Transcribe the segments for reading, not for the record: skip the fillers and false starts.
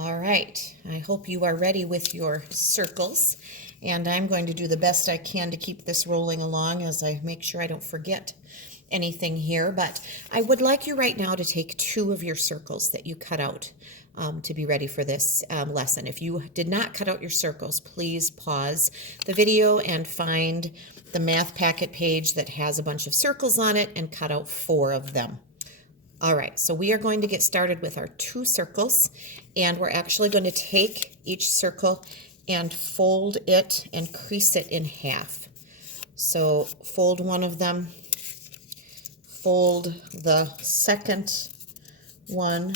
All right, I hope you are ready with your circles, and I'm going to do the best I can to keep this rolling along as I make sure I don't forget anything here. But I would like you right now to take 2 of your circles that you cut out to be ready for this lesson. If you did not cut out your circles, please pause the video and find the math packet page that has a bunch of circles on it and cut out 4 of them. All right, so we are going to get started with our 2 circles, and we're actually going to take each circle and fold it and crease it in half. So fold one of them, fold the second one,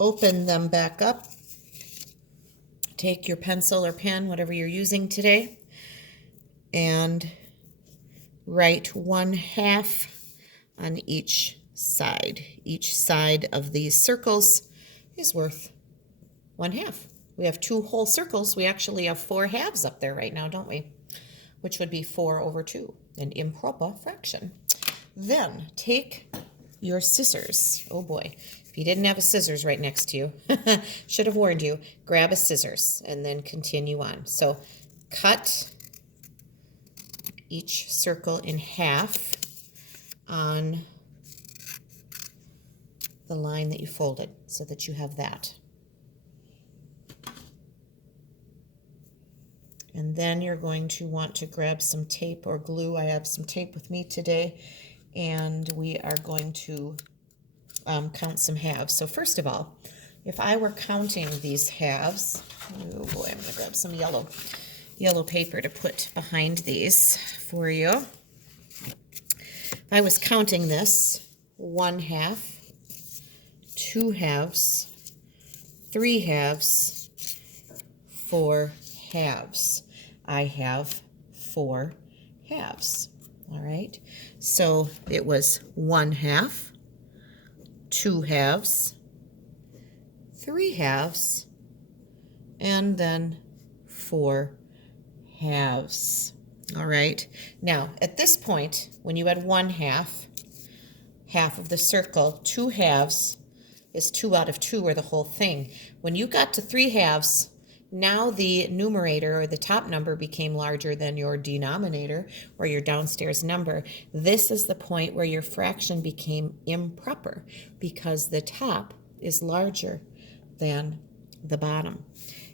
open them back up, take your pencil or pen, whatever you're using today, and write 1/2 on each side. Each side of these circles is worth 1/2. We have 2 whole circles. We actually have 4 halves up there right now, don't we? Which would be 4/2, an improper fraction. Then take your scissors. Oh boy, if you didn't have a scissors right next to you, should have warned you, grab a scissors and then continue on. So cut each circle in half on the line that you folded so that you have that. And then you're going to want to grab some tape or glue. I have some tape with me today, and we are going to count some halves. So first of all, if I were counting these halves, oh boy, I'm going to grab some yellow paper to put behind these for you. If I was counting this, 1/2, 2 halves, 3 halves, 4 halves. I have 4 halves. All right, so it was 1/2, 2 halves, 3 halves, and then 4 halves. All right, now at this point, when you had 1/2, half of the circle, 2 halves is 2 out of 2, or the whole thing. When you got to 3 halves, now the numerator, or the top number, became larger than your denominator, or your downstairs number. This is the point where your fraction became improper, because the top is larger than the bottom.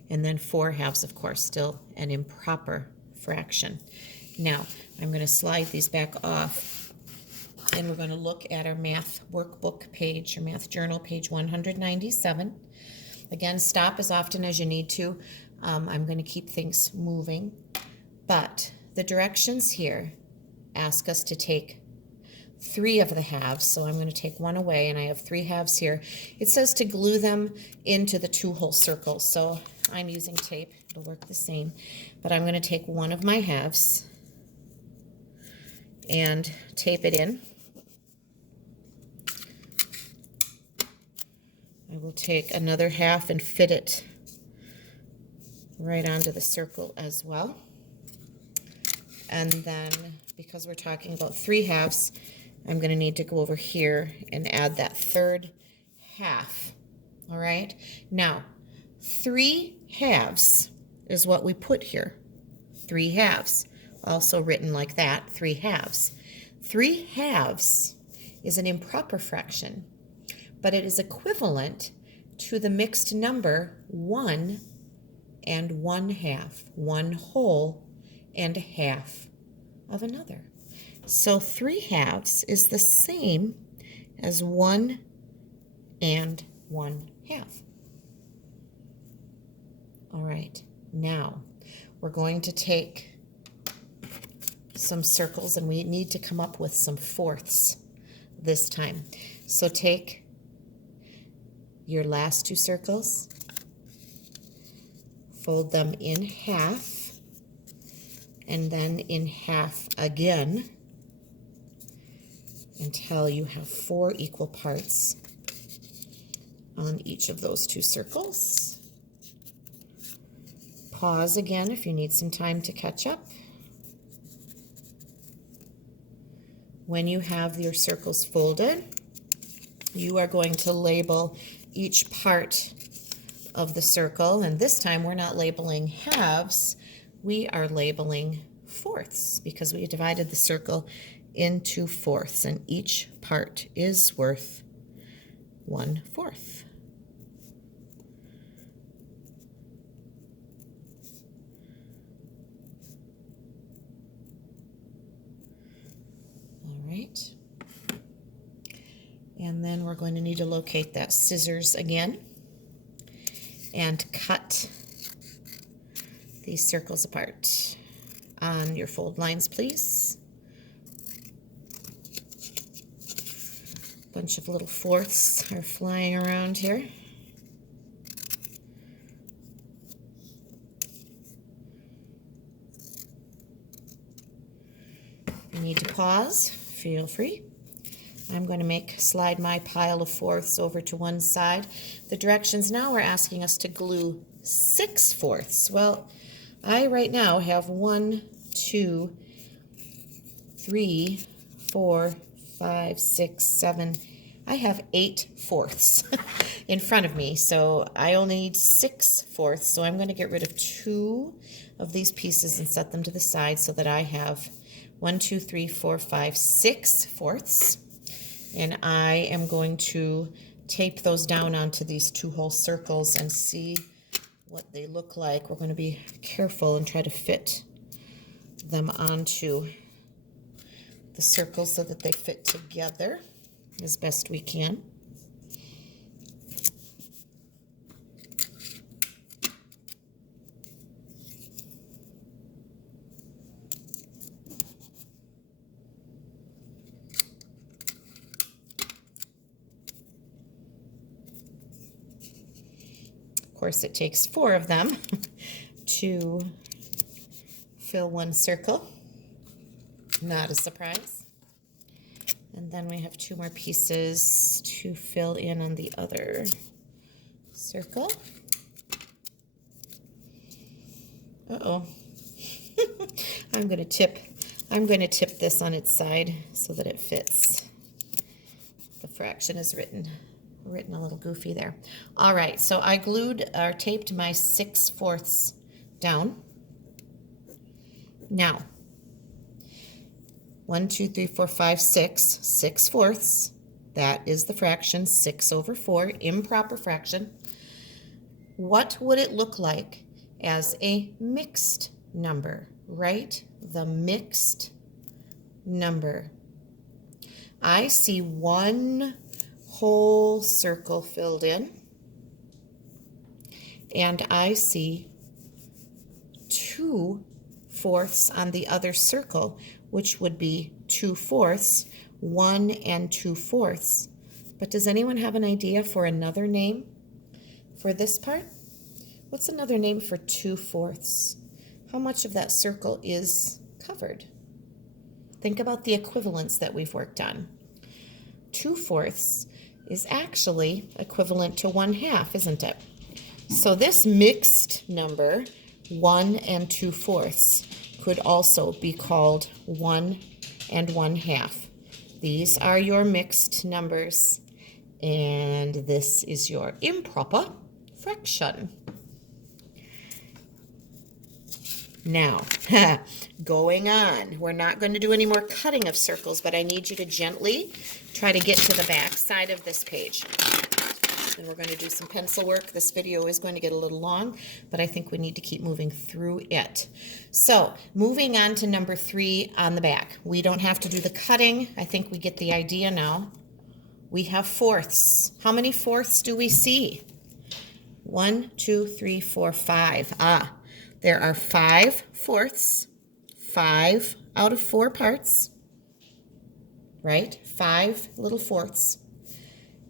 And then 4 halves, of course, still an improper fraction. Now, I'm going to slide these back off, and we're going to look at our math workbook page, or math journal, page 197. Again, stop as often as you need to. I'm going to keep things moving, but the directions here ask us to take 3 of the halves, so I'm going to take 1 away, and I have 3 halves here. It says to glue them into the 2 whole circles, so I'm using tape. It'll work the same, but I'm going to take 1 of my halves and tape it in. I will take another half and fit it right onto the circle as well. And then, because we're talking about 3 halves, I'm going to need to go over here and add that 3rd half. All right, now 3 halves is what we put here. 3 halves, also written like that, 3 halves. 3 halves is an improper fraction, but it is equivalent to the mixed number 1 and 1/2, 1 whole and 1/2 of another. So 3 halves is the same as 1 and 1/2. All right, now we're going to take some circles, and we need to come up with some fourths this time. So take your last 2 circles, fold them in half, and then in half again until you have 4 equal parts on each of those 2 circles. Pause again if you need some time to catch up. When you have your circles folded, you are going to label each part of the circle, and this time we're not labeling halves, we are labeling fourths because we divided the circle into fourths, and each part is worth 1/4. All right. And then we're going to need to locate that scissors again and cut these circles apart. On your fold lines, please. Bunch of little fourths are flying around here. If you need to pause, feel free. I'm going to slide my pile of fourths over to one side. The directions now are asking us to glue 6 fourths. Well, I right now have 1, 2, 3, 4, 5, 6, 7. I have 8 fourths in front of me, so I only need 6 fourths. So I'm going to get rid of 2 of these pieces and set them to the side so that I have 1, 2, 3, 4, 5, 6 fourths. And I am going to tape those down onto these 2-hole circles and see what they look like. We're going to be careful and try to fit them onto the circles so that they fit together as best we can. Of course, it takes 4 of them to fill one circle. Not a surprise. And then we have 2 more pieces to fill in on the other circle. Uh-oh. I'm going to tip this on its side so that it fits. The fraction is written a little goofy there. All right, so I glued or taped my 6 fourths down. Now, 1, 2, 3, 4, 5, 6 fourths. That is the fraction 6/4, improper fraction. What would it look like as a mixed number? Write the mixed number. I see 1 whole circle filled in, and I see 2 fourths on the other circle, which would be 2 fourths, 1 and 2 fourths. But does anyone have an idea for another name for this part? What's another name for 2 fourths? How much of that circle is covered? Think about the equivalents that we've worked on. 2 fourths is actually equivalent to 1/2, isn't it? So this mixed number, 1 and 2 fourths, could also be called 1 and 1/2. These are your mixed numbers, and this is your improper fraction. Now, going on, we're not going to do any more cutting of circles, but I need you to gently try to get to the back side of this page. And we're going to do some pencil work. This video is going to get a little long, but I think we need to keep moving through it. So, moving on to number 3 on the back. We don't have to do the cutting. I think we get the idea now. We have fourths. How many fourths do we see? 1, 2, 3, 4, 5. There are 5 fourths, 5 out of 4 parts, right? 5 little fourths.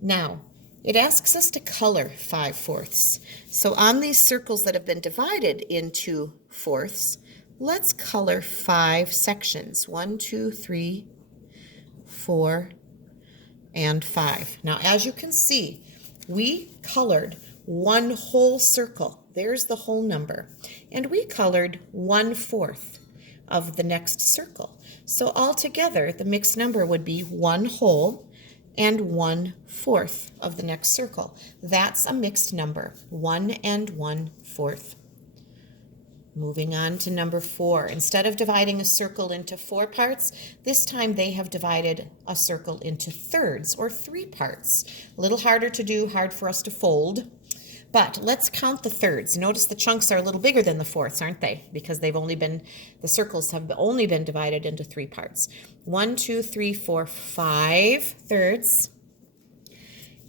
Now, it asks us to color 5 fourths. So on these circles that have been divided into fourths, let's color 5 sections. 1, 2, 3, 4, and 5. Now, as you can see, we colored 1 whole circle. There's the whole number. And we colored 1/4 of the next circle. So altogether, the mixed number would be 1 whole and 1/4 of the next circle. That's a mixed number, 1 and 1/4. Moving on to number 4. Instead of dividing a circle into 4 parts, this time they have divided a circle into thirds, or 3 parts. A little harder to do, hard for us to fold. But let's count the thirds. Notice the chunks are a little bigger than the fourths, aren't they? Because the circles have only been divided into 3 parts. 1, 2, 3, 4, 5 thirds.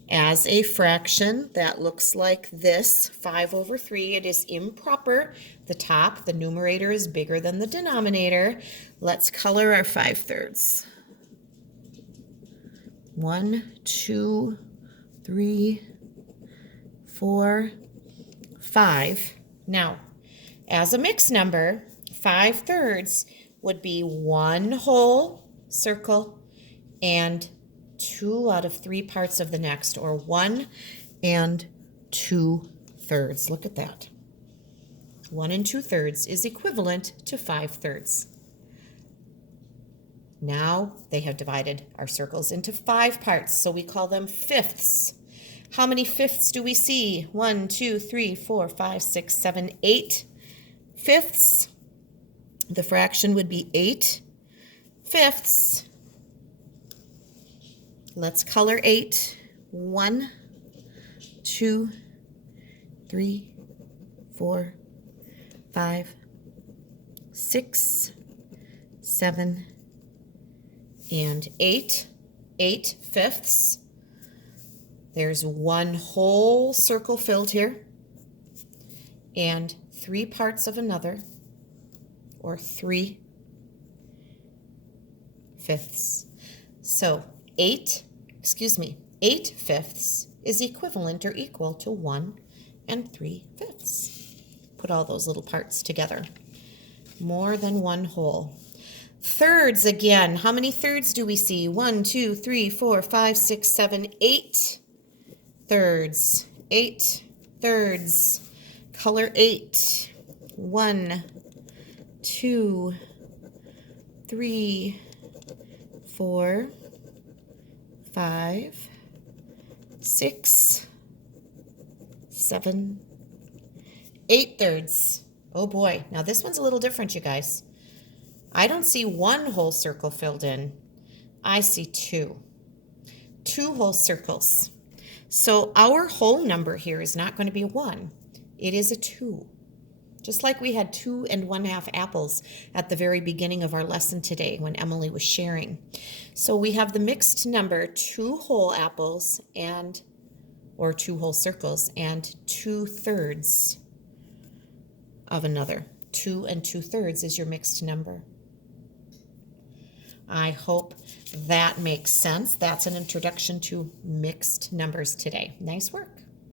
As a fraction, that looks like this, 5/3. It is improper. The numerator is bigger than the denominator. Let's color our 5 thirds. 1, 2, 3, 4, 5. Now, as a mixed number, 5 thirds would be 1 whole circle and 2 out of 3 parts of the next, or 1 and 2/3. Look at that. 1 and 2/3 is equivalent to 5 thirds. Now they have divided our circles into 5 parts, so we call them fifths. How many fifths do we see? 1, 2, 3, 4, 5, 6, 7, 8 fifths. The fraction would be 8 fifths. Let's color 8. 1, 2, 3, 4, 5, 6, 7, and 8. 8 fifths. There's 1 whole circle filled here and 3 parts of another, or 3 fifths. So 8 fifths is equivalent or equal to 1 and 3 fifths. Put all those little parts together. More than 1 whole. Thirds again. How many thirds do we see? 1, 2, 3, 4, 5, 6, 7, 8 thirds. 8 thirds. Color 8. 1, 2, 3, 4, 5, 6, 7, 8 thirds. Oh boy. Now this one's a little different, you guys. I don't see 1 whole circle filled in. I see 2. 2 whole circles. So our whole number here is not going to be a 1. It is a 2. Just like we had 2 1/2 apples at the very beginning of our lesson today when Emily was sharing. So we have the mixed number 2 whole apples or 2 whole circles and 2 thirds of another. 2 and 2/3 is your mixed number. I hope that makes sense. That's an introduction to mixed numbers today. Nice work.